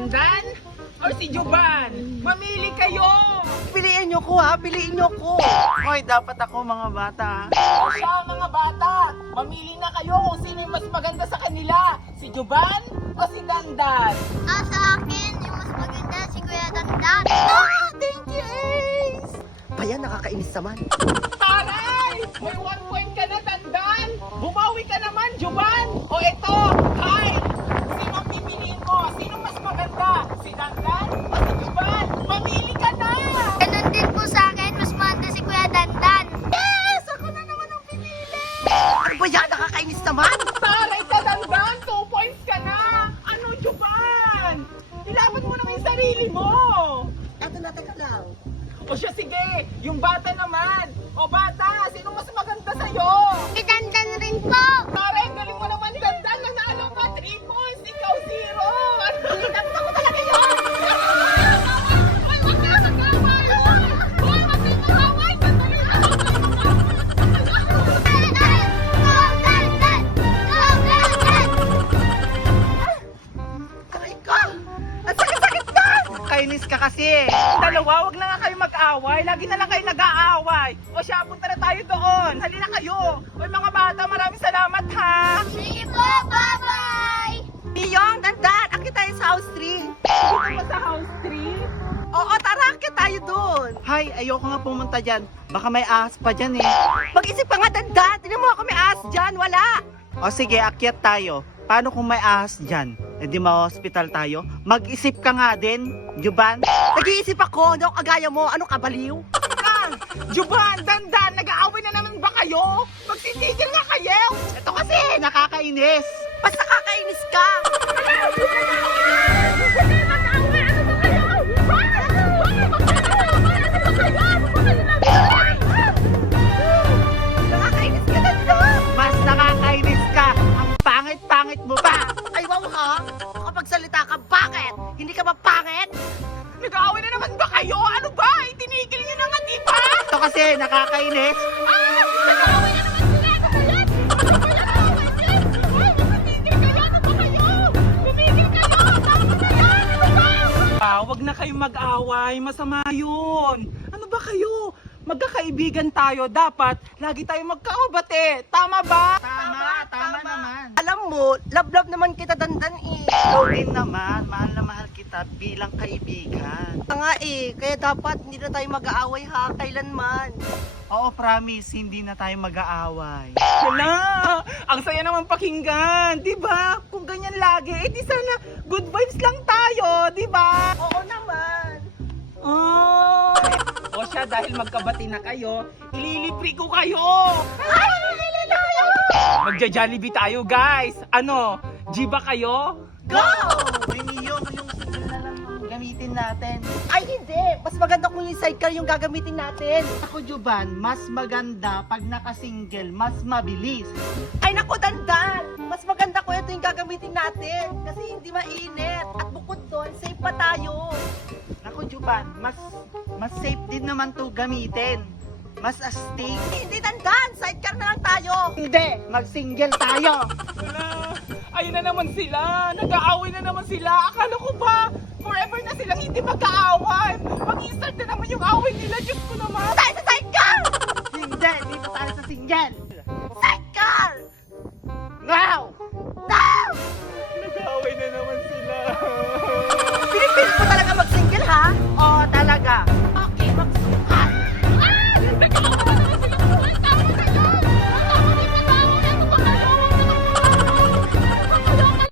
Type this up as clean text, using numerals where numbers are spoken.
Dandan o si Juban? Mamili kayo! Piliin nyo ko ha, piliin nyo ko. Hoy, dapat ako mga bata. O siya mga bata, mamili na kayo kung sino yung mas maganda sa kanila. Si Juban o si Dandan? Sa akin, yung mas maganda si Kuya Dandan. Thank you, Ace! Bayan, nakakainis naman. Taray! May 1 point ka na, Dandan! Bumawi ka naman, Juban! O eto, hi! Sino ang pipiliin mo? Sino mas maganda? Si Dandan o si Juban? Mamili ka na! Ganun din po sa akin, mas maganda si Kuya Dandan. Yes! Ako na naman ang pinili! Ano ba yan? Nakakainis naman. Taray ka, Dandan! 2 points ka na! Ano, Juban? Ilaban mo naman yung sarili mo! Eto na, teka lang. O siya, sige! Yung bata naman! O bata, sino mas maganda sa'yo? Si Dandan rin po. Taray, galing mo naman, Dandan! Nanalo ka! 3 points! Ikaw 0! Tapos ako talaga yun! Hoy, wag ka mag-away! Hoy, wag kayong mag-away! Sandali lang! Go Dandan! Go Dandan! Aray ko! Ang sakit-sakit na! Kainis ka kasi. Dalawa, wag na nga kayo mag-away. Lagi na lang kayo nag-aaway. O siya, punta na tayo doon. Halina kayo. Hoy, mga bata, maraming salamat ha. Sige po, bye-bye! Piyong, Dandan, akit tayo sa house 3. Dito pa sa house 3. Oo, tara, akit tayo dun. Hay, ayoko nga pumunta dyan. Baka may ahas pa dyan eh. Mag-isip ka nga, Dandan. Tignan mo ako may ahas dyan. Wala. O sige, akyat tayo. Paano kung may ahas dyan? E di ma-hospital tayo? Mag-isip ka nga din, Juban. Nag-iisip ako, hindi ako kagaya mo. Ano kabaliw? Juban, Dandan, nag-aaway na naman ba kayo? Magsitigil nga kayo. Ito kasi, nakakainis. Basta nakakainis ka. Nakakainis ka, Dandan. Mas nakakainis ka. Ang pangit-pangit mo pa. Ay, wow ha? Kapag salita ka, bakit? Hindi ka ba pangit? Nag-aaway na naman ba kayo? Ano ba? Itinigil nyo na nga, di ba? Ito kasi, nakakainis. Nag-aaway na naman sila. Ano ba yan? Ano ba yan? Away din. Hoy, magsitigil kayo. Ano ba kayo? Tumigil kayo. Tama na yan. Ano ba? Wag na kayong mag-away. Masama yun. Ano ba kayo? Magkakaibigan tayo. Dapat lagi tayo magkakabate. Tama ba? Tama naman. Alam mo, love-love naman kita, Dandan eh. Ikaw din naman, mahal na mahal kita bilang kaibigan. Nga eh, kaya dapat hindi na tayo mag-aaway ha, kailanman. Oo, promise, hindi na tayo mag-aaway. Wala! Ang saya naman pakinggan, di ba? Kung ganyan lagi, di sana good vibes lang tayo, di ba? Oo naman. Oh! O siya, dahil magkabati na kayo, ililibre ko kayo! Ay, lili tayo! Magja-Jollibee tayo, guys! Ano? G ba kayo? Go! May Mio, yung single na lang yung gamitin natin. Ay, hindi! Mas maganda kung yung sidecar yung gagamitin natin. Ako, Juban, mas maganda pag naka-single, mas mabilis. Ay, naku, Dandan! Mas maganda ko ito yung gagamitin natin kasi hindi mainit. At bukod doon, safe pa tayo. Naku, Juban, mas safe din naman to gamitin. Mas astig. Hindi, Dandan! Sidecar na lang tayo! Hindi! Mag-single tayo! Wala! Ayun na naman sila! Nag-aaway na naman sila! Akala ko ba forever na silang hindi magkaaway! Mag-i-start na naman yung away nila! Diyos ko naman! Tayo sa sidecar! Hindi! Dito tayo sa single!